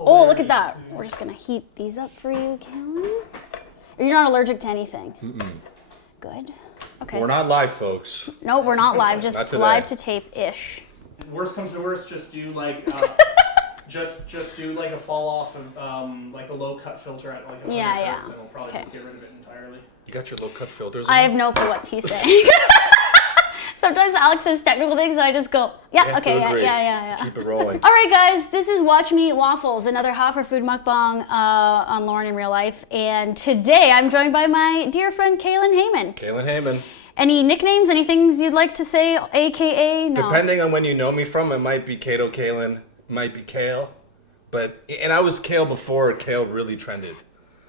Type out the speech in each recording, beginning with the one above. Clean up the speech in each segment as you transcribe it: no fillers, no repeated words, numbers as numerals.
Oh, look at that. We're just going to heat these up for you, Kalen. You're not allergic to anything? Good. Okay. We're not live, folks. No, we're not live. Just live to tape-ish. Worst comes to worst, just do like just do like a fall off of like a low cut filter at like 100 hertz, and we'll probably just get rid of it entirely. You got your low cut filters I have no clue what he's saying. Sometimes Alex says technical things and I just go, yeah. Keep it rolling. All right, guys, this is Watch Me Eat Waffles, another hot for food mukbang on Lauren in real life. And today I'm joined by my dear friend Kalen Hayman. Kalen Hayman. Any nicknames, any things you'd like to say, AKA? No. Depending on when you know me from, it might be Kato Kalen, it might be Kale. And I was Kale before Kale really trended.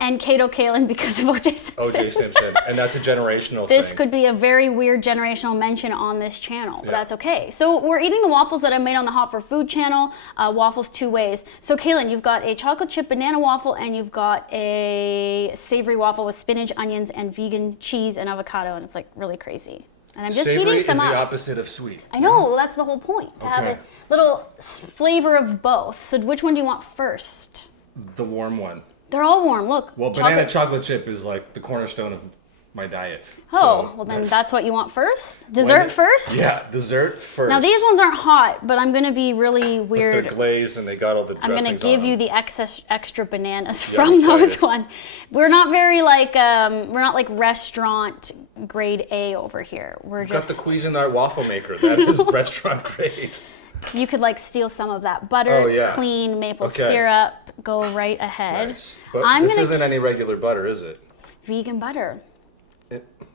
And Kato Kalen because of O.J. Simpson. O.J. Simpson, and that's a generational thing. This could be a very weird generational mention on this channel, but that's okay. So we're eating the waffles that I made on the Hot for Food channel, waffles two ways. So Kalen, you've got a chocolate chip banana waffle, and you've got a savory waffle with spinach, onions, and vegan cheese and avocado, and it's like really crazy. And I'm just heating some up. Savory is the opposite of sweet. I know, that's the whole point, to have a little flavor of both. So which one do you want first? The warm one. They're all warm, look. Well, banana chocolate chip is like the cornerstone of my diet. Oh, well then that's what you want first? Dessert first? Yeah, dessert first. Now these ones aren't hot, but I'm gonna be really weird. But they're glazed and they got all the dressings I'm gonna give on you them. the extra bananas from those ones. We're not very like, we're not like restaurant grade A over here. We're We've just... got the Cuisinart waffle maker. That is restaurant grade. You could like steal some of that butter. It's clean, maple syrup. Go right ahead. Nice. But this isn't any regular butter, is it? Vegan butter.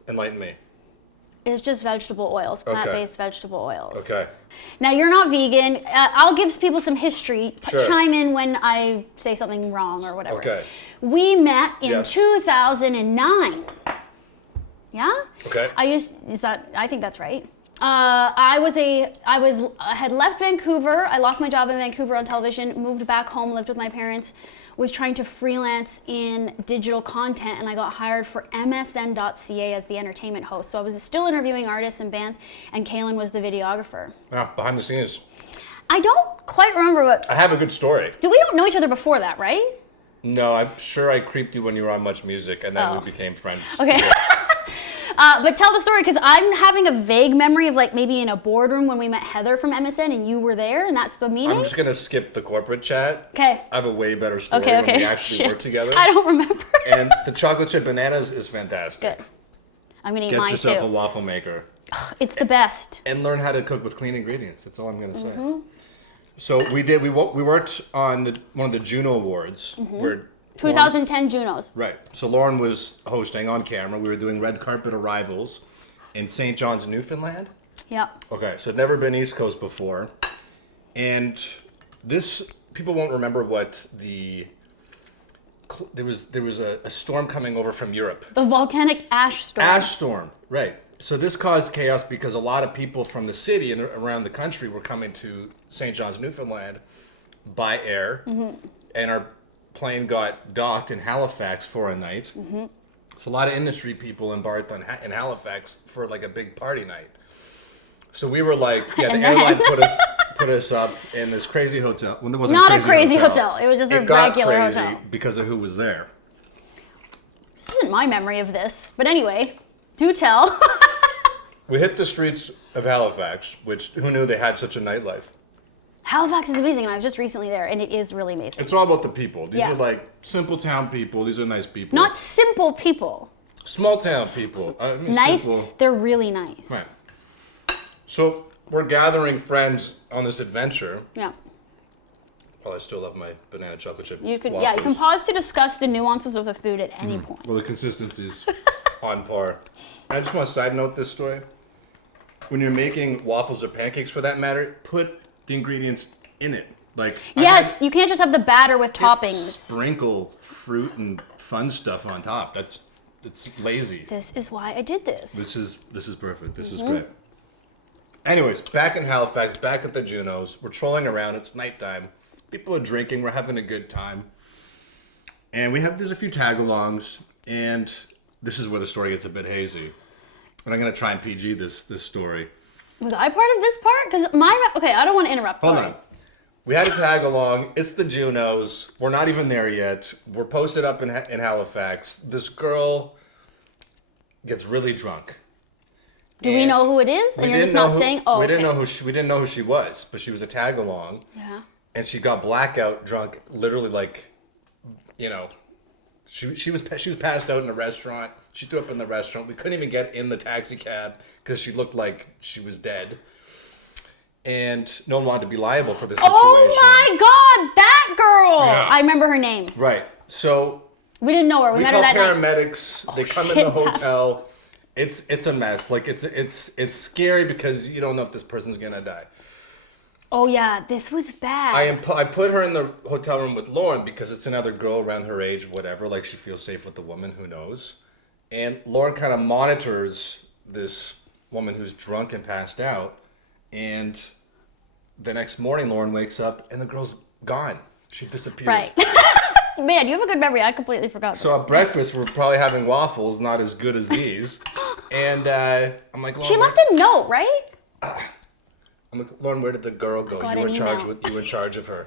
Enlighten me. It's just vegetable oils, plant-based vegetable oils. Okay. Now, you're not vegan. I'll give people some history. Chime in when I say something wrong or whatever. Okay. We met in 2009. Yeah? Okay. I think that's right. I had left Vancouver. I lost my job in Vancouver on television, moved back home, lived with my parents, was trying to freelance in digital content, and I got hired for MSN.ca as the entertainment host. So I was still interviewing artists and bands, and Kalen was the videographer. Behind the scenes. I don't quite remember what... I have a good story. We don't know each other before that, right? No, I'm sure I creeped you when you were on Much Music, and then we became friends. Okay. But tell the story, because I'm having a vague memory of like maybe in a boardroom when we met Heather from MSN and you were there, and that's the meeting? I'm just going to skip the corporate chat. Okay. I have a way better story when we actually worked together. I don't remember. And the chocolate chip bananas is fantastic. Good. I'm going to eat mine too. Get yourself a waffle maker. It's the best. And learn how to cook with clean ingredients. That's all I'm going to say. So we worked on one of the Juno Awards. Where 2010 Junos. Right. So Lauren was hosting on camera. We were doing red carpet arrivals in St. John's, Newfoundland. Yeah. Okay, so I'd never been East Coast before. And people won't remember what there was a storm coming over from Europe. The volcanic ash storm. Ash storm, right. So this caused chaos because a lot of people from the city and around the country were coming to St. John's, Newfoundland by air. And our plane got docked in Halifax for a night. So a lot of industry people embarked in Halifax for like a big party night. So we were like, the airline put us up in this crazy hotel. Well, it wasn't not a crazy hotel. It was just a regular hotel. Because of who was there. This isn't my memory of this, but anyway, do tell. We hit the streets of Halifax, which who knew they had such a nightlife. Halifax is amazing, and I was just recently there, and it is really amazing. It's all about the people. These are like simple town people. These are nice people. Not simple people. Small town people. Nice. Simple. They're really nice. Right. So we're gathering friends on this adventure. Yeah. Well, I still love my banana chocolate chip waffles. You can pause to discuss the nuances of the food at any point. Well, the consistency's on par. And I just want to side note this story. When you're making waffles or pancakes, for that matter, put the ingredients in it. Like yes, you can't just have the batter with toppings. Sprinkle fruit and fun stuff on top. It's lazy. This is why I did this. This is perfect. This is great. Anyways, back in Halifax, back at the Junos, we're trolling around. It's nighttime. People are drinking. We're having a good time. And there's a few tag-alongs, and this is where the story gets a bit hazy. And I'm going to try and PG this story. Was I part of this part? Because I don't want to interrupt. Hold on. We had to tag along. It's the Junos. We're not even there yet. We're posted up in Halifax. This girl gets really drunk. Do we know who it is? And you're just not saying. Oh, we didn't know we didn't know who she was, but she was a tag along. Yeah. And she got blackout drunk, literally like, she was passed out in a restaurant. She threw up in the restaurant. We couldn't even get in the taxi cab because she looked like she was dead. And no one wanted to be liable for this situation. Oh my God, that girl! Yeah. I remember her name. Right. So we didn't know her. We met her that night. Paramedics. They come in the hotel. It's a mess. Like it's scary because you don't know if this person's gonna die. Oh yeah, this was bad. I put her in the hotel room with Lauren because it's another girl around her age, whatever. Like she feels safe with the woman. Who knows? And Lauren kind of monitors this woman who's drunk and passed out. And the next morning, Lauren wakes up and the girl's gone. She disappeared. Right. Man, you have a good memory. I completely forgot. So at breakfast, we're probably having waffles, not as good as these. And I'm like, Lauren, she left a note, right? I'm like, Lauren, where did the girl go? You were in charge of her.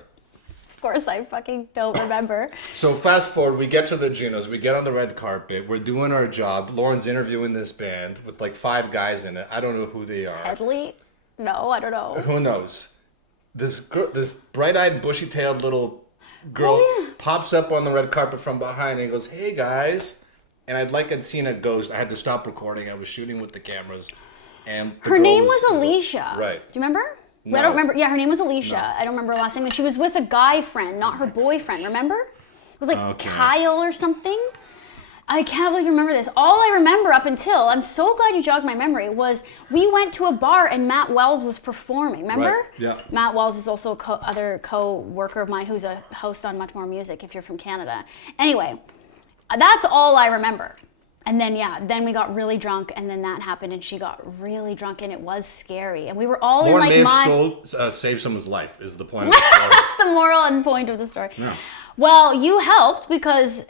Of course, I fucking don't remember. So fast forward, we get to the Junos, we get on the red carpet, we're doing our job. Lauren's interviewing this band with like 5 guys in it. I don't know who they are. Headley? No, I don't know. Who knows? This bright-eyed, bushy-tailed little girl pops up on the red carpet from behind and goes, "Hey guys," and I'd seen a ghost. I had to stop recording. I was shooting with the cameras, and her name was Alicia. Right? Do you remember? No. I don't remember. Yeah, her name was Alicia. No. I don't remember her last name. And she was with a guy friend, not her boyfriend. Remember? It was like Kyle or something. I can't believe you remember this. All I remember up until, I'm so glad you jogged my memory, was we went to a bar and Matt Wells was performing. Remember? Right. Yeah. Matt Wells is also other co-worker of mine who's a host on Much More Music if you're from Canada. Anyway, that's all I remember. And then, then we got really drunk and then that happened and she got really drunk and it was scary. And we were all Lauren in like may have saved someone's life is the point of the story. That's the moral and point of the story. Yeah. Well, you helped because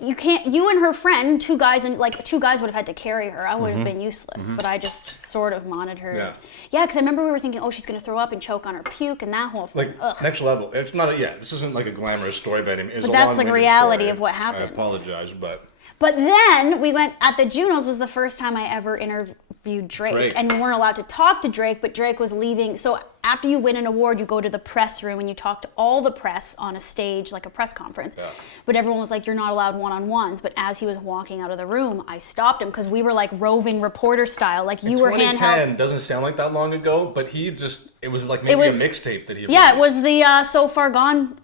you and her friend, two guys would have had to carry her. I would have been useless, but I just sort of monitored. Yeah, because I remember we were thinking, oh, she's going to throw up and choke on her puke and that whole thing. Like, next level. It's not this isn't like a glamorous story about him. But that's like reality of what happens. I apologize, But then we went, at the Junos was the first time I ever interviewed Drake. And we weren't allowed to talk to Drake, but Drake was leaving. So after you win an award, you go to the press room and you talk to all the press on a stage, like a press conference. Yeah. But everyone was like, you're not allowed one-on-ones. But as he was walking out of the room, I stopped him because we were like roving reporter style. Like you were handheld. 2010 doesn't sound like that long ago, but it was like maybe a mixtape that he released. Yeah, it was the So Far Gone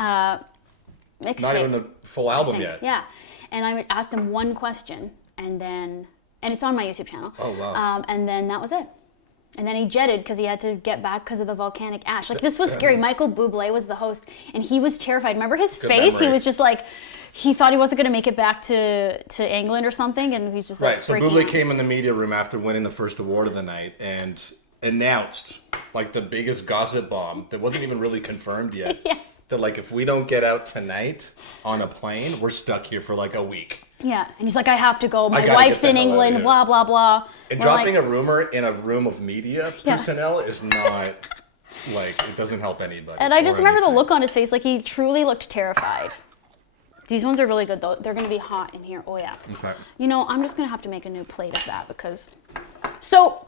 mixtape. Not even the full album yet. Yeah. And I asked him one question, and it's on my YouTube channel. Oh, wow. And then that was it. And then he jetted because he had to get back because of the volcanic ash. Like, this was scary. Michael Bublé was the host, and he was terrified. Remember his face? Memory. He was just like, he thought he wasn't going to make it back to England or something, and he's just like so Bublé came in the media room after winning the first award of the night and announced, like, the biggest gossip bomb that wasn't even really confirmed yet. Yeah. That, like, if we don't get out tonight on a plane, we're stuck here for like a week. Yeah, and he's like, I have to go. My wife's in England, blah, blah, blah. And dropping a rumor in a room of media personnel is not, like, it doesn't help anybody. And I just remember the look on his face, like, he truly looked terrified. These ones are really good, though. They're going to be hot in here. Oh, yeah. Okay. You know, I'm just going to have to make a new plate of that because... So,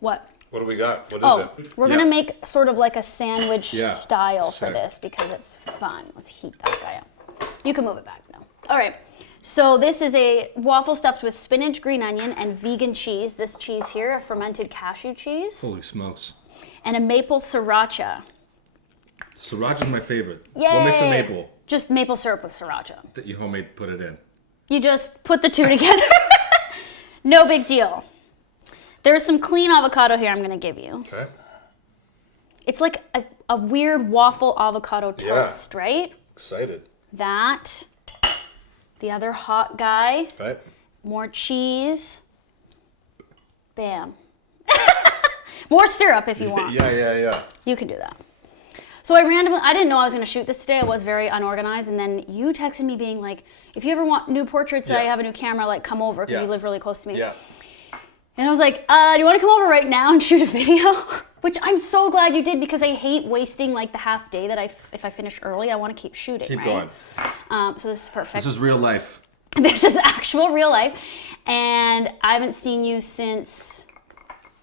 what? What do we got? What is it? We're going to make sort of like a sandwich style for this because it's fun. Let's heat that guy up. You can move it back now. All right. So this is a waffle stuffed with spinach, green onion, and vegan cheese. This cheese here, a fermented cashew cheese. Holy smokes. And a maple sriracha. Sriracha's my favorite. Yay! What makes a maple? Just maple syrup with sriracha. That you homemade put it in. You just put the two together. No big deal. There's some clean avocado here I'm going to give you. Okay. It's like a weird waffle avocado toast, right? Excited. That. The other hot guy. Right. More cheese. Bam. More syrup if you want. Yeah. You can do that. So I didn't know I was going to shoot this today. I was very unorganized. And then you texted me being like, if you ever want new portraits, I have a new camera, like come over because you live really close to me. Yeah. And I was like, do you want to come over right now and shoot a video? Which I'm so glad you did, because I hate wasting like the half day that if I finish early, I want to keep shooting. Keep right? going. So this is perfect. This is real life. This is actual real life. And I haven't seen you since...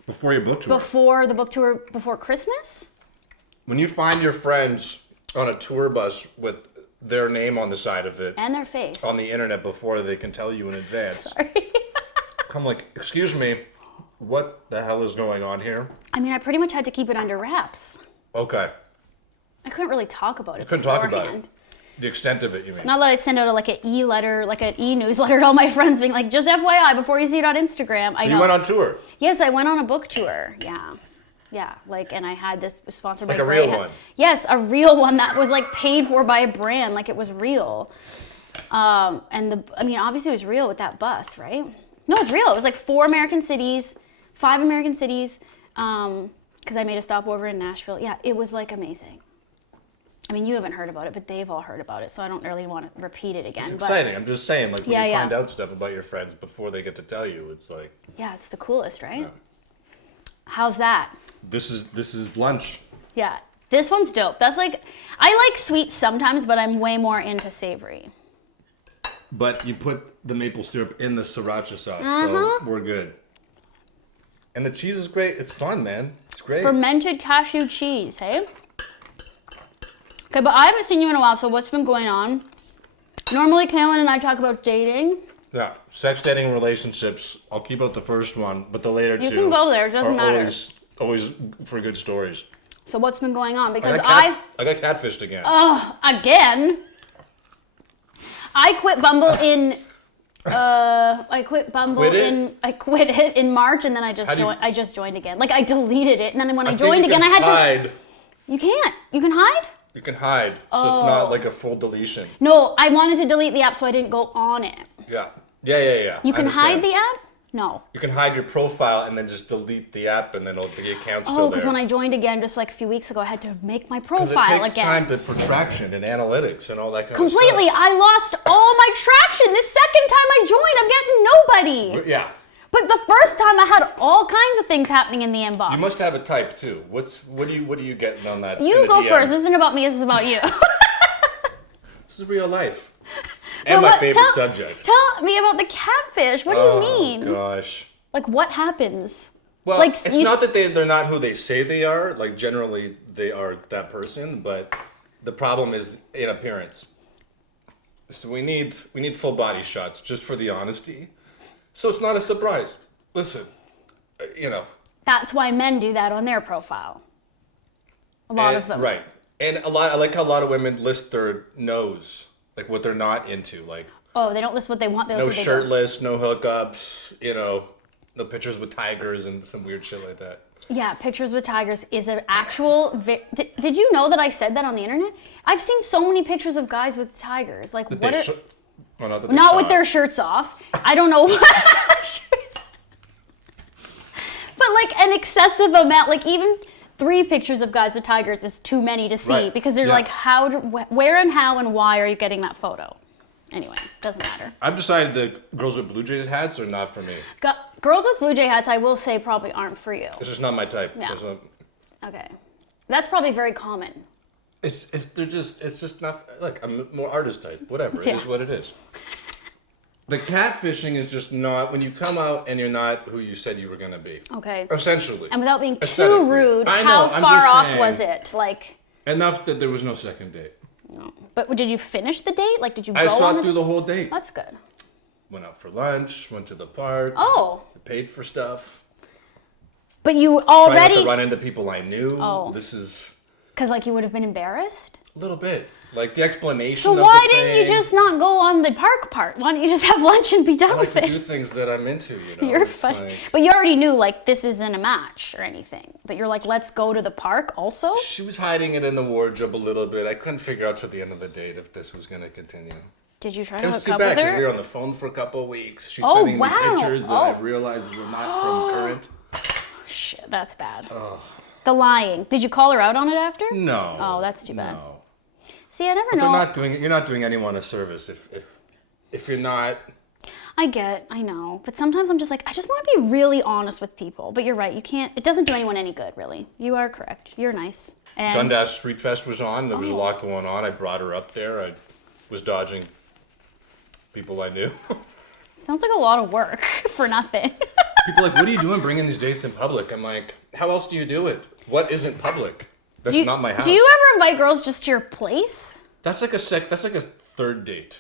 Before your book tour. Before the book tour, before Christmas? When you find your friends on a tour bus with their name on the side of it. And their face. On the internet before they can tell you in advance. Sorry. I'm like, excuse me, what the hell is going on here? I mean, I pretty much had to keep it under wraps. Okay. I couldn't really talk about it Couldn't beforehand. talk about it. The extent of it, you mean? Not that I'd send out like an e-letter, like an e-newsletter to all my friends being like, just FYI, before you see it on Instagram. I know. You went on tour? Yes, I went on a book tour. Yeah. Yeah, like, and I had this sponsored by Like a real Greyhound. one? Yes, a real one that was like paid for by a brand, like it was real. I mean, obviously it was real with that bus, right? No, it's real. It was like 5 American cities, because I made a stopover in Nashville. Yeah, it was like amazing. I mean, you haven't heard about it, but they've all heard about it, so I don't really want to repeat it again. It's exciting. I'm just saying, like, when you Yeah. find out stuff about your friends before they get to tell you, it's like... Yeah, it's the coolest, right? Yeah. How's that? This is lunch. Yeah, this one's dope. That's like, I like sweet sometimes, but I'm way more into savory. But you put the maple syrup in the sriracha sauce, Uh-huh. so we're good. And the cheese is great. It's fun, man. It's great. Fermented cashew cheese, hey? Okay, but I haven't seen you in a while, so what's been going on? Normally, Kalen and I talk about dating. Yeah, sex, dating, relationships. I'll keep out the first one, but the later You two can go there, it doesn't are matter. always for good stories. So what's been going on? Because I got catfished again. again? I quit Bumble in... I quit Bumble Quit it? I quit it in March, and then I just joined again. Like, I deleted it, and then when I joined again, I had hide. to... You can't. You can hide? You can hide, so it's not like a full deletion. No, I wanted to delete the app so I didn't go on it. Yeah. You I can hide understand. the app? No. You can hide your profile and then just delete the app, and then the account's still Oh, there. because when I joined again just like a few weeks ago, I had to make my 'Cause profile it takes again. time for traction and analytics and all that kind Completely. of stuff. I lost all my traction. The second time I joined, I'm getting nobody. Yeah. But the first time I had all kinds of things happening in the inbox. You must have a type too. What are you getting on that? You in the go DM? first. This isn't about me. This is about you. This is real life. And my favorite subject. Tell me about the catfish. What do you mean? Oh gosh. Like, what happens? Well, Like, it's not that they're not who they say they are. Like, generally, they are that person. But the problem is in appearance. So we need full body shots just for the honesty. So it's not a surprise. Listen, That's why men do that on their profile. A lot of them. Right. And I like how a lot of women list their no's, like what they're not into. Like, Oh, they don't list what they want. They list no what they don't. shirtless, no hookups, no pictures with tigers and some weird shit like that. Yeah, pictures with tigers is an actual... Did you know that I said that on the internet? I've seen so many pictures of guys with tigers. Like, That what they are... not that they Not with shot. their shirts off. I don't know what... But like an excessive amount, like even 3 pictures of guys with tigers is too many to see. Right. Because they're Yeah. like, where and how and why are you getting that photo? Anyway, doesn't matter. I've decided the girls with Blue Jays hats are not for me. Girls with Blue Jay hats, I will say, probably aren't for you. It's just not my type. Yeah. It's not- Okay. That's probably very common. It's just not, like, I'm more artist type. Whatever. Yeah. It is what it is. The catfishing is just not, when you come out and you're not who you said you were going to be. Okay. Essentially. And without being too Aesthetically. rude, I know, how I'm far just off saying. was it? Like, Enough that there was no second date. no. But did you finish the date? Like, did you go I saw on it through the whole date. That's good. Went out for lunch, went to the park. Oh, Paid for stuff. but you Trying not already, to run into people I knew. Oh. This is because like you would have been embarrassed. a little bit. Like the explanation So of why the didn't you thing. just not go on the park part? Why don't you just have lunch and be done I like with to do it? things that I'm into, You're It's funny. like- But you already knew like this isn't a match or anything. But you're like, let's go to the park also? She was hiding it in the wardrobe a little bit. I couldn't figure out till the end of the date if this was going to continue. Did you try It to was hook too up bad with because we were her? on the phone for a couple of weeks. She's Oh, sending wow. me pictures that I Oh. realized were not from current. Shit, that's bad. The lying. Did you call her out on it after? No. Oh, that's too bad. No. See, I never But know. you're not doing anyone a service if you're not. I know. But sometimes I'm just like, I just want to be really honest with people. But you're right, you can't, it doesn't do anyone any good, really. You are correct. You're nice. And Dundas Street Fest was on. There was a lot going on. I brought her up there. I was dodging people I knew. sounds like a lot of work for nothing. People are like, what are you doing bringing these dates in public? I'm like, how else do you do it? What isn't public? That's not my house. Do you ever invite girls just to your place? That's like a third date.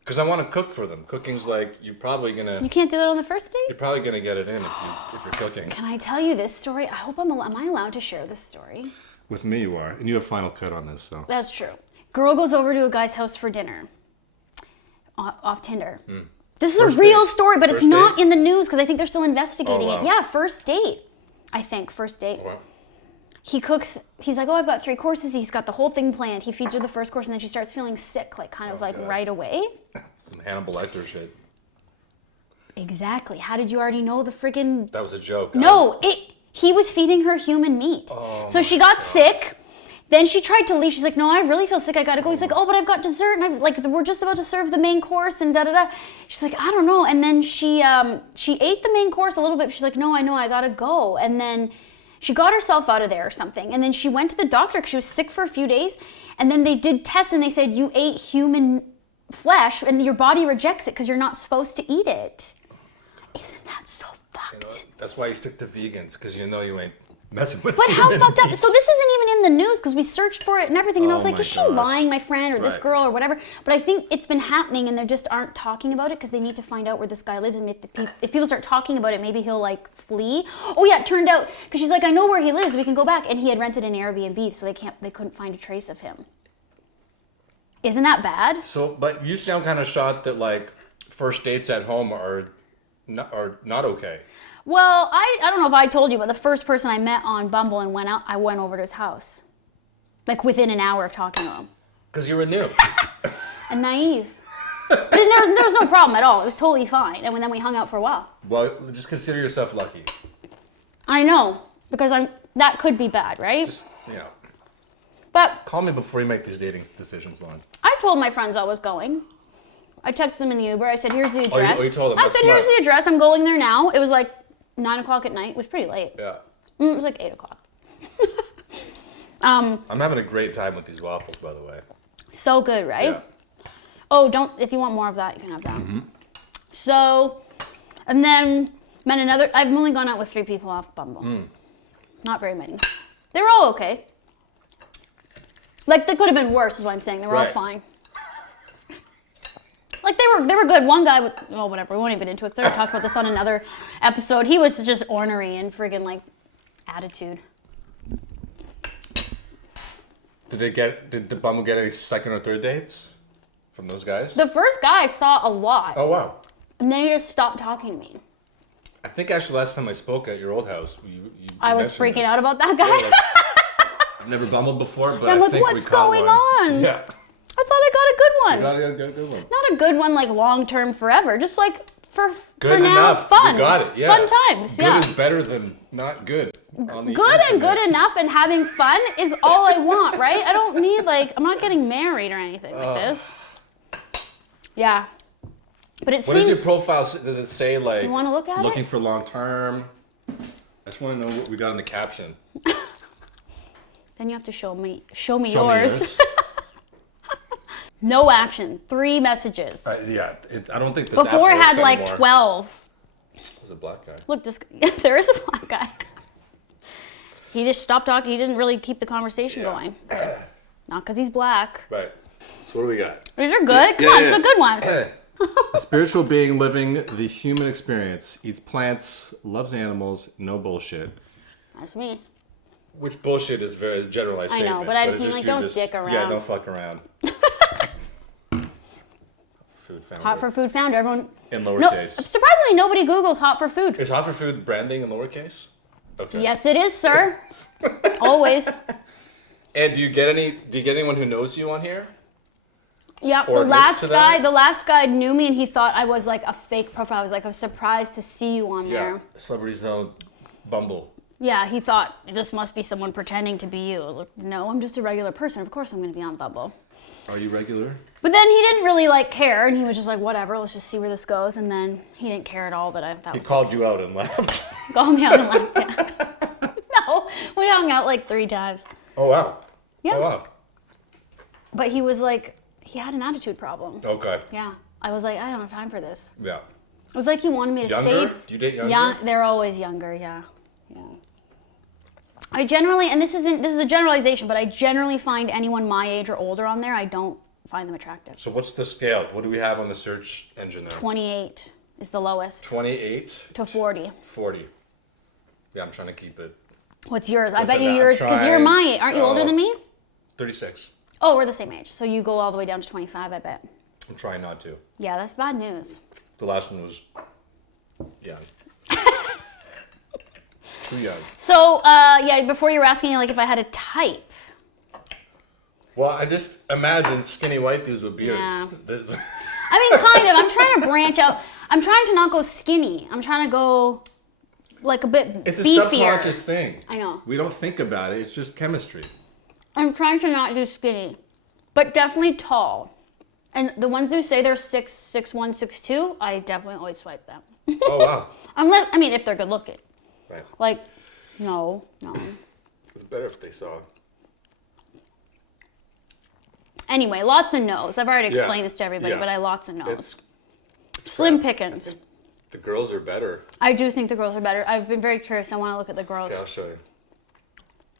Because I want to cook for them. Cooking's like, You can't do that on the first date? you're probably gonna get it in if you're cooking. Can I tell you this story? I hope am I allowed to share this story? With me you are. And you have final cut on this, so. That's true. Girl goes over to a guy's house for dinner. Off Tinder. This is First a real date. story, but it's First not date? in the news because I think they're still investigating Oh, wow. it. Yeah, first date. I think, first date. Well, He cooks, he's like, oh, I've got 3 courses. He's got the whole thing planned. He feeds her the first course and then she starts feeling sick, like kind of like God. right away. some Hannibal Lecter shit. Exactly. How did you already know the friggin'... That was a joke. No, he was feeding her human meat. So she got sick. Then she tried to leave. She's like, no, I really feel sick. I gotta go. He's like, oh, but I've got dessert. And we're just about to serve the main course and da-da-da. She's like, I don't know. And then she ate the main course a little bit. She's like, no, I know, I gotta go. And then she got herself out of there or something. And then she went to the doctor because she was sick for a few days. And then they did tests and they said, you ate human flesh and your body rejects it because you're not supposed to eat it. Isn't that so fucked? That's why you stick to vegans, because you know you ain't messing with But how human fucked up? beings. So this isn't even in the news because we searched for it and everything. And I was Oh like, my is she gosh. lying, my friend, or this Right. girl, or whatever? But I think it's been happening and they just aren't talking about it because they need to find out where this guy lives. And if people start talking about it, maybe he'll like flee. Oh yeah, it turned out because she's like, I know where he lives. We can go back. And he had rented an Airbnb, so they couldn't find a trace of him. Isn't that bad? So, but you sound kind of shocked that like first dates at home are not okay. Well, I don't know if I told you, but the first person I met on Bumble and I went over to his house. Like within an hour of talking to him. Because you were new. And naive. But there was no problem at all. It was totally fine. And then we hung out for a while. Well, just consider yourself lucky. I know, because that could be bad, right? Just, But call me before you make these dating decisions, Lauren. I told my friends I was going. I texted them in the Uber. I said, here's the address. you told them. I That's said, here's smart. the address. I'm going there now. It was like 9 o'clock at night. It was pretty late. Yeah. It was like 8 o'clock. I'm having a great time with these waffles, by the way. So good, right? Yeah. Oh, if you want more of that, you can have that. So, and then I've only gone out with 3 people off Bumble. Not very many. They were all okay. Like, they could have been worse, is what I'm saying. They were all Right. fine. Like, they were good. One guy whatever, we won't even get into it, because I talked about this on another episode. He was just ornery and friggin' like attitude. Did the Bumble get any second or third dates from those guys? The first guy I saw a lot, Oh, wow. and then he just stopped talking to me. I think actually last time I spoke at your old house, you I was mentioned freaking this. out about that guy. Yeah, like, I've never Bumbled before, but I'm I like, think what's we caught going one. on? Yeah. I thought I got a good one. You got a good one. Not a good one like long term forever, just like for Good now enough. fun. You got it. Yeah. Fun times. Good yeah. is better than not good. On the Good and internet. good enough and having fun is all I want, right? I don't need I'm not getting married or anything like this. Yeah. But it What seems does your profile say? Does it say like You wanna look at looking it? for long term? I just want to know what we got in the caption. then you have to show me Show me yours. No action. 3 messages. Yeah, I don't think this Before app it had works like anymore. 12. It was a black guy. Look, there is a black guy. He just stopped talking. He didn't really keep the conversation going. Okay. Not because he's black. Right. So what do we got? These are good. Come on, it's a good one. A spiritual being living the human experience, eats plants, loves animals, no bullshit. That's me. Which bullshit is a very generalized I know, statement. but I just it's mean, like, you're don't dick around. Yeah, don't fuck around. Food founder. Hot for food founder. Everyone. In No, lowercase. surprisingly, nobody Googles hot for food. Is hot for food branding in lowercase? Okay. Yes, it is, sir. Always. And do you get anyone who knows you on here? Yeah, Or admits to that? the last guy knew me and he thought I was like a fake profile. I was surprised to see you on Yeah. there. Celebrities know Bumble. Yeah, he thought this must be someone pretending to be you. I was like, no, I'm just a regular person. Of course I'm going to be on Bumble. Are you regular? But then he didn't really like care, and he was just like, whatever, let's just see where this goes. And then he didn't care at all. But He called you out and left. Called me out and left. Yeah. No, we hung out like 3 times. Oh wow. Yeah. Oh wow. But he was like, he had an attitude problem. Okay. Yeah. I was like, I don't have time for this. Yeah. It was like he wanted me to Younger? save. Do you date younger? They're always younger. Yeah. Yeah. I generally, and this is a generalization, but I generally find anyone my age or older on there, I don't find them attractive. So what's the scale? What do we have on the search engine there? 28 is the lowest. 28 to 40. 40. Yeah, I'm trying to keep it. What's yours? I Within bet you that, I'm yours, because you're trying- my age. Aren't you older than me? 36. Oh, we're the same age. So you go all the way down to 25, I bet. I'm trying not to. Yeah, that's bad news. The last one was young. Too young. So, yeah, before you were asking, like, if I had a type. Well, I just imagine skinny white dudes with beards. Yeah. This- I mean, kind of. I'm trying to branch out. I'm trying to not go skinny. I'm trying to go, like, a bit It's a beefier. subconscious thing. I know. We don't think about it. It's just chemistry. I'm trying to not do skinny, but definitely tall. And the ones who say they're 6'1", 6'2", I definitely always swipe them. Oh, wow. Unless, I mean, if they're good looking. Right. Like, no. It's better if they saw. Anyway, lots of no's. I've already explained Yeah. this to everybody, Yeah. but I lots of no's. It's Slim crap. pickings. I think the girls are better. I do think the girls are better. I've been very curious. I want to look at the girls. Okay, I'll show you.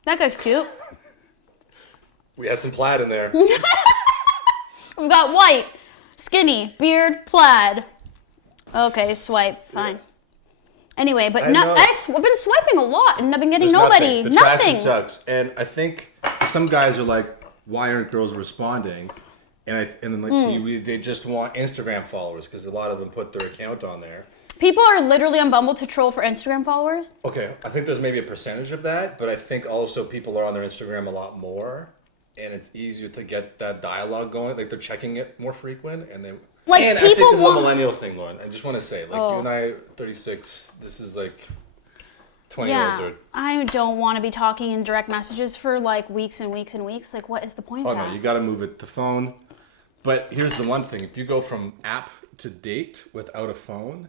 That guy's cute. We had some plaid in there. We've got white, skinny, beard, plaid. Okay, swipe. Fine. Anyway, but I know. I've been swiping a lot, and I've been getting There's nobody. nothing. The traction Nothing. sucks. And I think some guys are like, why aren't girls responding? And then like they just want Instagram followers because a lot of them put their account on there. People are literally on Bumble to troll for Instagram followers. Okay, I think there's maybe a percentage of that, but I think also people are on their Instagram a lot more, and it's easier to get that dialogue going. Like they're checking it more frequent, and they. Like, and I people think this is a want- millennial thing, Lauren. I just want to say, like you and I are 36. This is like 20-year-olds Yeah, are. I don't want to be talking in direct messages for like weeks and weeks and weeks. Like, what is the point Oh of that? no, you got to move it to phone. But here's the one thing: if you go from app to date without a phone,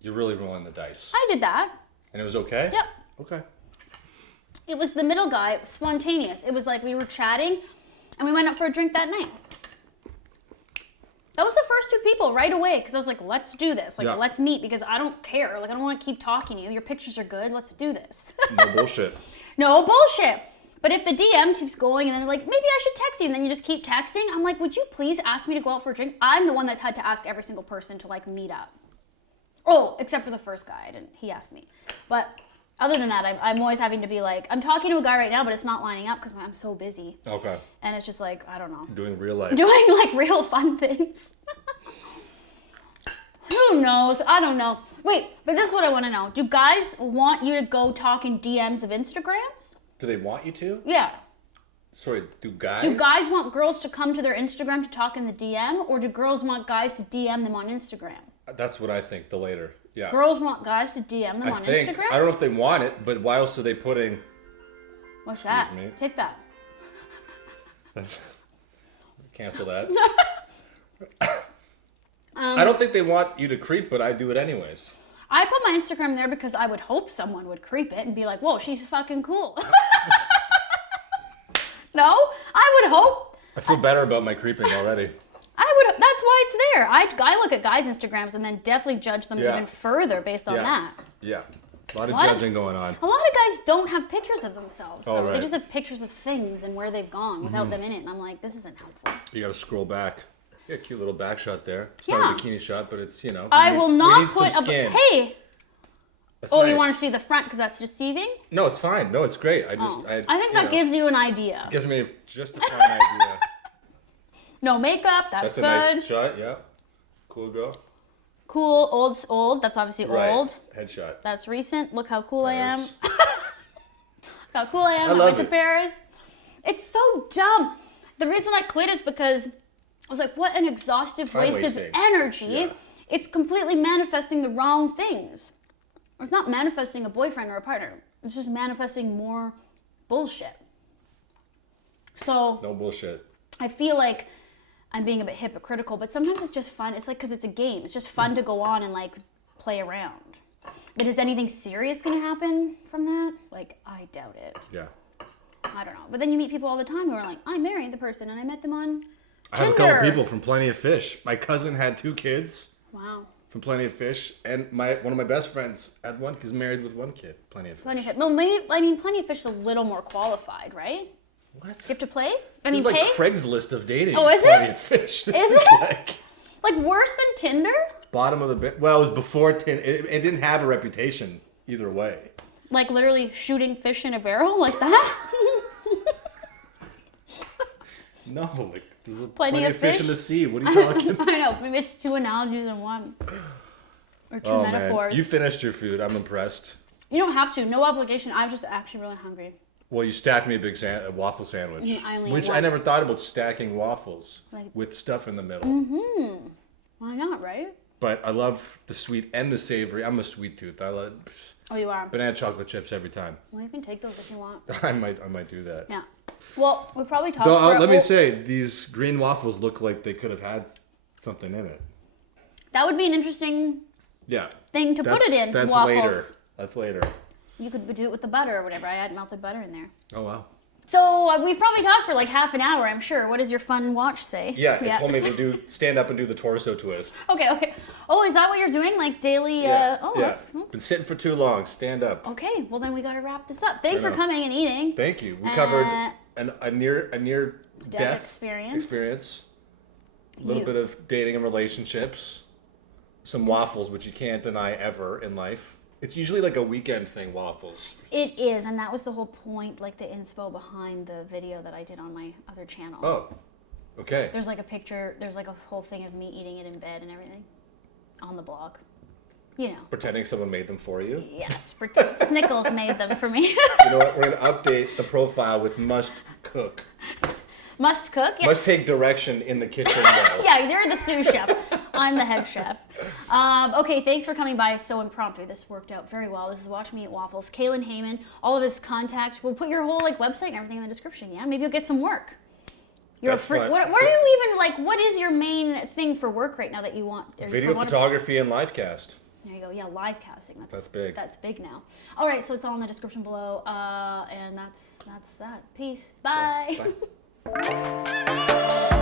you're really rolling the dice. I did that. And it was okay? Yep. Okay. It was the middle guy. It was spontaneous. It was like we were chatting, and we went out for a drink that night. That was the first 2 people right away, because I was like, let's do this. Like, Yeah. let's meet, because I don't care. Like, I don't want to keep talking to you. Your pictures are good. Let's do this. No bullshit. No bullshit. But if the DM keeps going, and then they're like, maybe I should text you, and then you just keep texting, I'm like, would you please ask me to go out for a drink? I'm the one that's had to ask every single person to, like, meet up. Oh, except for the first guy. He asked me. But other than that, I'm always having to be like, I'm talking to a guy right now, but it's not lining up because I'm so busy. Okay. And it's just like, I don't know. Doing real life. Doing like real fun things. Who knows? I don't know. Wait, but this is what I want to know. Do guys want you to go talk in DMs of Instagrams? Do they want you to? Yeah. Sorry, do guys? Do guys want girls to come to their Instagram to talk in the DM? Or do girls want guys to DM them on Instagram? That's what I think, the later. Yeah. Girls want guys to DM them on Instagram? I don't know if they want it, but why else are they putting... What's that? Excuse me. Take that. Cancel that. I don't think they want you to creep, but I do it anyways. I put my Instagram there because I would hope someone would creep it and be like, whoa, she's fucking cool. No? I would hope. I feel better about my creeping already. That's why it's there. I look at guys' Instagrams and then definitely judge them Yeah. even further based on Yeah. that. Yeah. A lot of What? judging going on. A lot of guys don't have pictures of themselves, though. Oh, right. They just have pictures of things and where they've gone without them in it. And I'm like, this isn't helpful. You gotta scroll back. Yeah, cute little back shot there. It's Yeah. not a bikini shot, but it's, I we will need not some put skin. Hey! That's Oh, you nice. want to see the front because that's deceiving? No, it's fine. No, it's great. I just... Oh. I think that gives you an idea. Gives me just a fine idea. No makeup, that's That's a good. nice shot, yeah. Cool girl. Cool, old. That's obviously Right. old. Headshot. That's recent. Look how cool I am. Nice. Look how cool I am. I I love went to it. Paris. It's so dumb. The reason I quit is because I was like, what an exhaustive Time waste of wasting. energy. Yeah. It's completely manifesting the wrong things. It's not manifesting a boyfriend or a partner. It's just manifesting more bullshit. So No bullshit. I feel like I'm being a bit hypocritical, but sometimes it's just fun. It's like, because it's a game. It's just fun to go on and like play around. But is anything serious going to happen from that? Like, I doubt it. Yeah. I don't know. But then you meet people all the time who are like, I married the person and I met them on I have a Tinder. couple people from Plenty of Fish. My cousin had 2 kids. Wow. From Plenty of Fish, and one of my best friends had one. He's married with 1 kid. Plenty of Fish. Plenty of Fish. Well, maybe Plenty of Fish is a little more qualified, right? What? You have to play? It's like Craigslist of dating. Oh, is Plenty it? of Fish. This Is it? Like worse than Tinder? Bottom of the bit. Well, it was before Tinder. It didn't have a reputation either way. Like literally shooting fish in a barrel like that? No, like there's Plenty of fish fish in the sea. What are you talking about? I know. Maybe it's 2 analogies in one. Or 2 metaphors. Man. You finished your food. I'm impressed. You don't have to. No obligation. I'm just actually really hungry. Well, you stacked me a big waffle sandwich, I only which ate I one. never thought about stacking waffles Like- with stuff in the middle. Mm-hmm. Why not, right? But I love the sweet and the savory. I'm a sweet tooth. I love Oh, you are? banana chocolate chips every time. Well, you can take those if you want. I might do that. Yeah. Well, we probably talked Though, for let me say, these green waffles look like they could have had something in it. That would be an interesting Yeah. thing to put it in. That's waffles. later. That's later. You could do it with the butter or whatever. I had melted butter in there. Oh, wow. So we've probably talked for like half an hour, I'm sure. What does your fun watch say? Yeah, it told me to stand up and do the torso twist. Okay. Oh, is that what you're doing? Like daily? That's Been sitting for too long. Stand up. okay. Well, then we got to wrap this up. Thanks Fair for enough. coming and eating. Thank you. We covered a near death experience. A little bit of dating and relationships. Some waffles, which you can't deny ever in life. It's usually like a weekend thing, waffles. It is, and that was the whole point, like the inspo behind the video that I did on my other channel. Oh, okay. There's like a picture, there's like a whole thing of me eating it in bed and everything on the blog. You know. Pretending someone made them for you. Yes, Snickles made them for me. You know what? We're going to update the profile with must cook. Must cook? Yeah. Must take direction in the kitchen well. Yeah, you're the sous chef. I'm the head chef. Okay, thanks for coming by. So impromptu. This worked out very well. This is Watch Me Eat Waffles. Kalen Hayman, all of his contact. We'll put your whole like website and everything in the description. Yeah, maybe you'll get some work. You're That's a free. fun. Where do you even like? What is your main thing for work right now that you want? or Video you wanna- photography and live cast. There you go. Yeah, live casting. That's big. That's big now. All right, so it's all in the description below. And that's that. Peace. Bye. Bye.